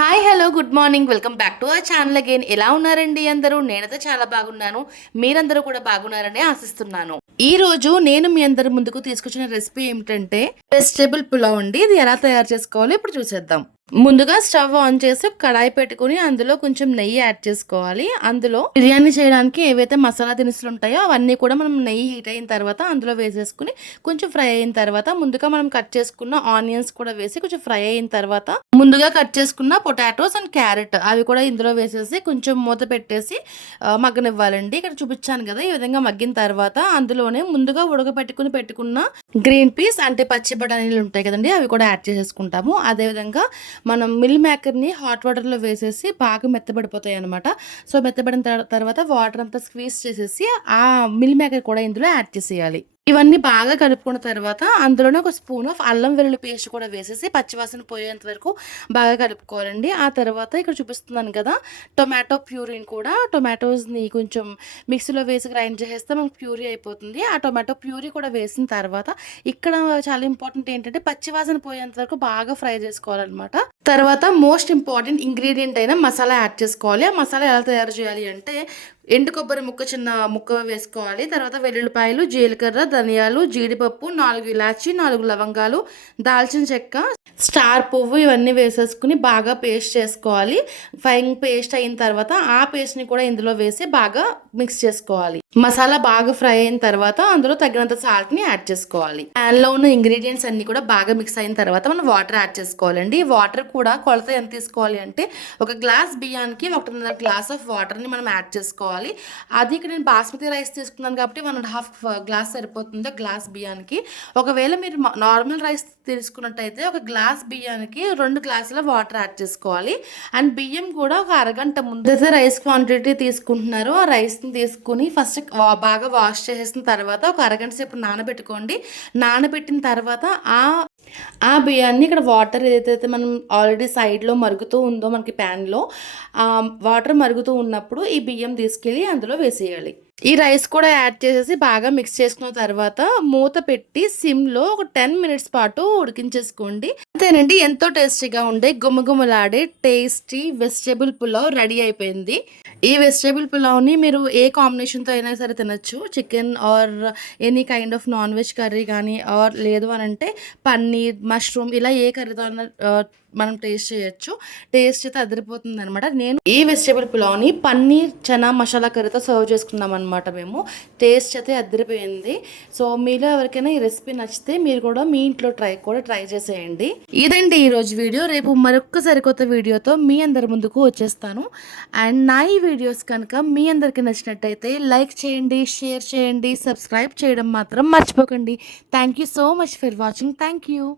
Hi hello good morning welcome back to our channel again. ఎలా ఉన్నారండి అందరూ? నేనైతే చాలా బాగున్నాను. మీరందరూ కూడా బాగున్నారని ఆశిస్తున్నాను. ఈ రోజు నేను మీ అందరి ముందుకు తీసుకొచ్చిన రెసిపీ ఏమిటంటే వెజిటేబుల్ పులావ్ అండి. ఇది ఎలా తయారు చేసుకోవాలో ఇప్పుడు చూసేద్దాం. ముందుగా స్టవ్ ఆన్ చేసి కడాయి పెట్టుకుని అందులో కొంచెం నెయ్యి యాడ్ చేసుకోవాలి. అందులో బిర్యానీ చేయడానికి ఏవైతే మసాలా దినుసులు ఉంటాయో అవన్నీ కూడా మనం నెయ్యి హీట్ అయిన తర్వాత అందులో వేసేసుకుని కొంచెం ఫ్రై అయిన తర్వాత ముందుగా మనం కట్ చేసుకున్న ఆనియన్స్ కూడా వేసి కొంచెం ఫ్రై అయిన తర్వాత ముందుగా కట్ చేసుకున్న పొటాటోస్ అండ్ క్యారెట్ అవి కూడా ఇందులో వేసేసి కొంచెం మూత పెట్టేసి మగ్గనివ్వాలండి. ఇక్కడ చూపించాను కదా, ఈ విధంగా మగ్గిన తర్వాత అందులోనే ముందుగా పెట్టుకున్న గ్రీన్ పీస్ అంటే పచ్చి బఠానీలు ఉంటాయి కదండి, అవి కూడా యాడ్ చేసేసుకుంటాము. అదేవిధంగా మనం మిల్ మేకర్ని హాట్ వాటర్లో వేసేసి బాగా మెత్తబడిపోతాయి అనమాట. సో మెత్తబడిన తర్వాత వాటర్ అంతా స్క్వీజ్ చేసేసి ఆ మిల్ మేకర్ కూడా ఇందులో యాడ్ చేసేయాలి. ఇవన్నీ బాగా కలుపుకున్న తర్వాత అందులోనే ఒక స్పూన్ ఆఫ్ అల్లం వెల్లుల్లి పేస్ట్ కూడా వేసేసి పచ్చివాసన పోయేంత వరకు బాగా కలుపుకోవాలండి. ఆ తర్వాత ఇక్కడ చూపిస్తున్నాను కదా, టొమాటో ప్యూరీని కూడా టొమాటోస్ని కొంచెం మిక్సీలో వేసి గ్రైండ్ చేసేస్తే మనకు ప్యూరీ అయిపోతుంది. ఆ టొమాటో ప్యూరీ కూడా వేసిన తర్వాత ఇక్కడ చాలా ఇంపార్టెంట్ ఏంటంటే పచ్చివాసన పోయేంత వరకు బాగా ఫ్రై చేసుకోవాలన్నమాట. తర్వాత మోస్ట్ ఇంపార్టెంట్ ఇంగ్రీడియంట్ అయిన మసాలా యాడ్ చేసుకోవాలి. ఆ మసాలా ఎలా తయారు చేయాలి అంటే ఎండు కొబ్బరి ముక్క చిన్న ముక్క వేసుకోవాలి. తర్వాత వెల్లుల్లిపాయలు, జీలకర్ర, ధనియాలు, జీడిపప్పు, 4 ఇలాచి, 4 లవంగాలు, దాల్చిన చెక్క, స్టార్ పువ్వు ఇవన్నీ వేసేసుకుని బాగా పేస్ట్ చేసుకోవాలి. ఫైన్ పేస్ట్ అయిన తర్వాత ఆ పేస్ట్ని కూడా ఇందులో వేసి బాగా మిక్స్ చేసుకోవాలి. మసాలా బాగా ఫ్రై అయిన తర్వాత అందులో తగినంత సాల్ట్ని యాడ్ చేసుకోవాలి. ప్యాన్లో ఉన్న ఇంగ్రీడియంట్స్ అన్ని కూడా బాగా మిక్స్ అయిన తర్వాత మనం వాటర్ యాడ్ చేసుకోవాలండి. వాటర్ కూడా కొలత ఎంత తీసుకోవాలి అంటే ఒక గ్లాస్ బియ్యానికి 1.5 గ్లాస్ ఆఫ్ వాటర్ని మనం యాడ్ చేసుకోవాలి. అది ఇక్కడ నేను బాస్మతి రైస్ తీసుకున్నాను కాబట్టి 1.5 గ్లాస్ సరిపోతుంది గ్లాస్ బియ్యానికి. ఒకవేళ మీరు నార్మల్ రైస్ తీసుకున్నట్టయితే ఒక గ్లాస్ బియ్యానికి 2 గ్లాసుల వాటర్ యాడ్ చేసుకోవాలి. అండ్ బియ్యం కూడా ఒక అరగంట ముందు రైస్ క్వాంటిటీ తీసుకుంటున్నారు ఆ రైస్ని తీసుకుని ఫస్ట్ బాగా వాష్ చేసేసిన తర్వాత ఒక అరగంట సేపు నానబెట్టుకోండి. నానబెట్టిన తర్వాత ఆ బియ్యాన్ని ఇక్కడ వాటర్ ఏదైతే మనం ఆల్రెడీ సైడ్లో మరుగుతూ ఉందో మనకి ప్యాన్లో వాటర్ మరుగుతూ ఉన్నప్పుడు ఈ బియ్యం తీసుకెళ్ళి అందులో వేసేయాలి. ఈ రైస్ కూడా యాడ్ చేసేసి బాగా మిక్స్ చేసుకున్న తర్వాత మూత పెట్టి సిమ్లో ఒక 10 మినిట్స్ పాటు ఉడికించేసుకోండి. అంతేనండి, ఎంతో టేస్టీగా ఉండే గుమగుమలాడే టేస్టీ వెజిటేబుల్ పులావ్ రెడీ అయిపోయింది. ఈ వెజిటేబుల్ పులావ్ని మీరు ఏ కాంబినేషన్తో అయినా సరే తినచ్చు. Chicken or any kind of non veg curry కానీ ఆర్ లేదు అని అంటే పన్నీర్, మష్రూమ్ ఇలా ఏ కర్రీతో అయినా మనం టేస్ట్ చేయొచ్చు. టేస్ట్ అయితే అదిరిపోతుంది అనమాట. నేను ఈ వెజిటేబుల్ పులావ్ని పన్నీర్ చనా మసాలా కర్రీతో సర్వ్ చేసుకున్నాం అనమాట. మేము టేస్ట్ అయితే అదిరిపోయింది. సో మీలో ఎవరికైనా ఈ రెసిపీ నచ్చితే మీరు కూడా మీ ఇంట్లో ట్రై చేసేయండి. ఇదండి ఈరోజు వీడియో. రేపు మరొక సరికొత్త వీడియోతో మీ అందరి ముందుకు వచ్చేస్తాను. అండ్ నా ఈ వీడియోస్ కనుక మీ అందరికీ నచ్చినట్టయితే లైక్ చేయండి, షేర్ చేయండి, సబ్స్క్రైబ్ చేయడం మాత్రం మర్చిపోకండి. Thank you so much for watching. Thank you.